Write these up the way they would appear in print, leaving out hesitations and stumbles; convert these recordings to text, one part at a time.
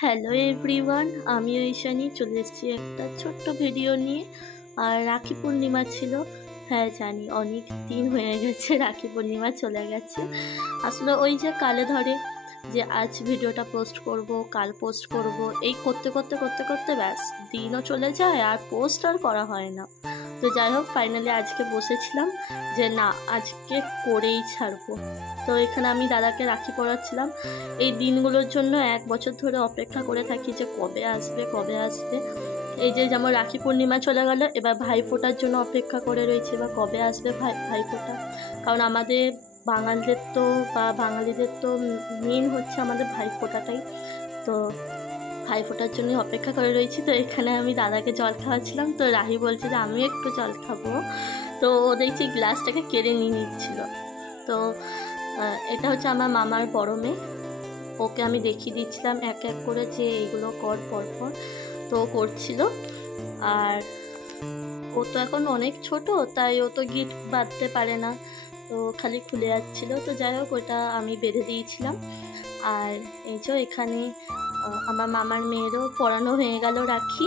Hello everyone, আমি ঐশানী চলে এসেছি একটা ছোট্ট ভিডিও নিয়ে। আর রাখি পূর্ণিমা ছিল। হ্যাঁ জানি অনেক দিন হয়ে গেছে, রাখি পূর্ণিমা চলে গেছে। আসলে ওই যে কালে ধরে যে আজ ভিডিওটা পোস্ট করব, কাল পোস্ট করব, এই করতে করতে করতে করতে ব্যাস দিনও চলে যায় আর পোস্ট আর করা হয় না। তো যাই হোক, ফাইনালি আজকে বসেছিলাম যে না, আজকে করেই ছাড়বো। তো এখানে আমি দাদাকে রাখি পরাচ্ছিলাম। এই দিনগুলোর জন্য 1 বছর ধরে অপেক্ষা করে থাকি যে কবে আসবে কবে আসবে। এই যে যেমন রাখি পূর্ণিমা চলে গেল, এবার ভাইফোঁটার জন্য অপেক্ষা করে রয়েছে, এবার কবে আসবে ভাইফোঁটা। কারণ আমাদের বাঙালিদের তো মেন হচ্ছে আমাদের ভাইফোঁটাটাই। তো ভাইফোঁটার জন্য অপেক্ষা করে রয়েছি। তো এখানে আমি দাদাকে জল খাওয়াচ্ছিলাম, তো রাহি বলছে যে আমিও একটু জল খাবো। তো ও দেখছি গ্লাসটাকে কেড়ে নিয়ে নিচ্ছিল। তো এটা হচ্ছে আমার মামার বড় মেয়ে, ওকে আমি দেখিয়ে দিচ্ছিলাম এক এক করে যে এইগুলো কর পরপর। তো ও করছিল। আর ও তো এখন অনেক ছোট, তাই ও তো গিট বাঁধতে পারে না, তো খালি খুলে যাচ্ছিল। তো যাই হোক, ওটা আমি বেঁধে দিয়েছিলাম। আর এই যে এখানে আমার মামার মেয়েরও পরানো হয়ে গেল রাখি।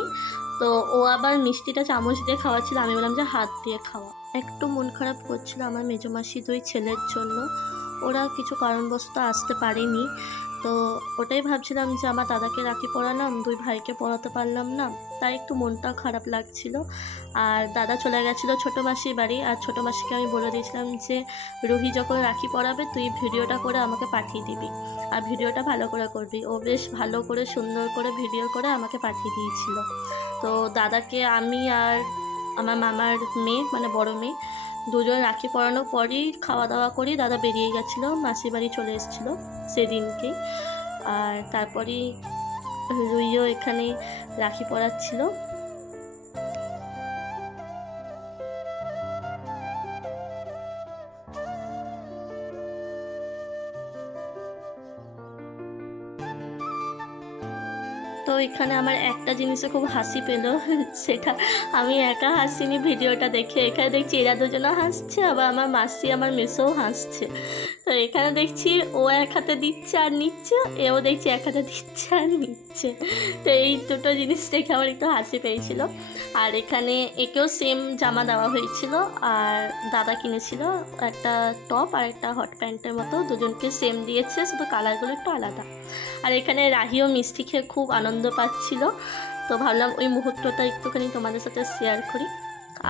তো ও আবার মিষ্টিটা চামচ দিয়ে খাওয়াচ্ছিল, আমি বললাম যে হাত দিয়ে খাওয়া। একটু মন খারাপ করছিল আমার মেজমাসি 2 ছেলের জন্য, ওরা কিছু কারণবশত আসতে পারেনি। তো ওটাই ভাবছিলাম যে আমার দাদাকে রাখি পরালাম, 2 ভাইকে পরাতে পারলাম না, তাই একটু মনটা খারাপ লাগছিল। আর দাদা চলে গেছিলো ছোটো মাসির বাড়ি, আর ছোটো মাসিকে আমি বলে দিয়েছিলাম যে রুহি যখন রাখি পরাবে তুই ভিডিওটা করে আমাকে পাঠিয়ে দিবি, আর ভিডিওটা ভালো করে করবি। ও বেশ ভালো করে সুন্দর করে ভিডিও করে আমাকে পাঠিয়ে দিয়েছিল। তো দাদাকে আমি আর আমার মামার মেয়ে মানে বড় মেয়ে দুজন রাখি পরানোর পরই খাওয়া দাওয়া করি দাদা বেরিয়ে গেছিলো, মাসির বাড়ি চলে এসেছিলো সেদিনকেই। আর তারপরেই রুইও এখানে রাখি পরাচ্ছিল। তো এখানে আমার একটা জিনিসে খুব হাসি পেল, সেটা আমি একা হাসিনি ভিডিওটা দেখে। এখানে দেখছি এরা দুজনে হাসছে, আবার আমার মাসি আমার মেসোও হাসছে। তো এখানে দেখছি ও এক হাতে দিচ্ছে আর নিচ্ছে, এও দেখছি এক হাতে দিচ্ছে আর নিচ্ছে। তো এই দুটো জিনিস দেখে আমার একটু হাসি পেয়েছিল। আর এখানে একেও সেম জামা দেওয়া হয়েছিল, আর দাদা কিনেছিল একটা টপ আর একটা হট প্যান্টের মতো, দুজনকে সেম দিয়েছে, শুধু কালারগুলো একটু আলাদা। আর এখানে রাহিও মিষ্টি খেয়ে খুব আনন্দ পাচ্ছিল, তো ভাবলাম ওই মুহূর্তটা একটুখানি তোমাদের সাথে শেয়ার করি।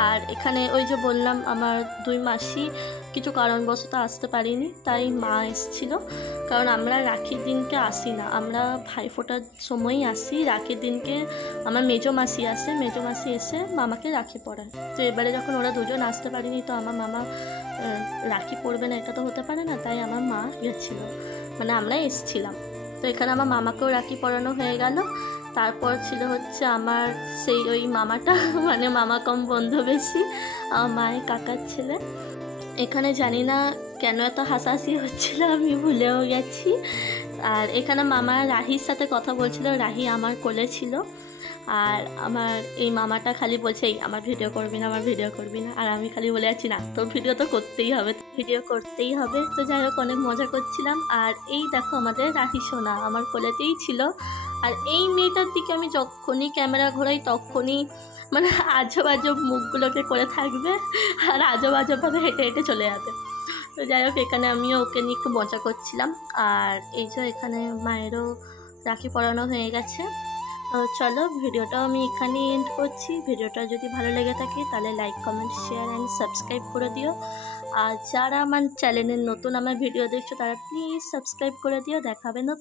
আর এখানে ওই যে বললাম আমার 2 মাসি কিছু কারণবশত আসতে পারিনি, তাই মা এসেছিলো। কারণ আমরা রাখির দিনকে আসি না, আমরা ভাইফোঁটার সময়ই আসি। রাখির দিনকে আমার মেজো মাসি আসে, মেজো মাসি এসে মামাকে রাখি পরায়। তো এবারে যখন ওরা দুজন আসতে পারিনি, তো আমার মামা রাখি পরবে না এটা তো হতে পারে না, তাই আমার মা গেছিলো, মানে আমরা এসেছিলাম। তো এখানে আমার মামাকেও রাখি পরানো হয়ে গেল। তারপর ছিল হচ্ছে আমার সেই ওই মামাটা, মানে মামা কম বন্ধু বেশি, আমার মায়ের কাকার ছেলে। এখানে জানি না কেন এত হাসাহাসি হচ্ছিল, আমি ভুলেও গেছি। আর এখানে মামা রাহির সাথে কথা বলছিল, রাহি আমার কোলে ছিল। আর আমার এই মামাটা খালি বলছে এই আমার ভিডিও করবি না, আমার ভিডিও করবি না। আর আমি খালি বলে যাচ্ছি না, তোর ভিডিও তো করতেই হবে, ভিডিও করতেই হবে। তো যাই হোক, অনেক মজা করছিলাম। আর এই দেখো আমাদের রাহি সোনা আমার কোলেতেই ছিল। আর এই মেয়েটার দিকে আমি যখনই ক্যামেরা ঘোরাই তখনই মানে আজব আজব মুখগুলোকে করে থাকবে, আর আজব আজবভাবে হেঁটে হেঁটে চলে যাবে। তো যাই হোক, এখানে আমিও ওকে নিয়ে একটু মজা করছিলাম। আর এই যে এখানে মায়েরও রাখি পরানো হয়ে গেছে। তো চলো, ভিডিওটাও আমি এখানেই এন্ড করছি। ভিডিওটা যদি ভালো লেগে থাকে তাহলে like comment share and subscribe করে দিও। আর যারা আমার চ্যানেলের নতুন আমার ভিডিও দেখছো তারা প্লিজ সাবস্ক্রাইব করে দিও। দেখাবে নতুন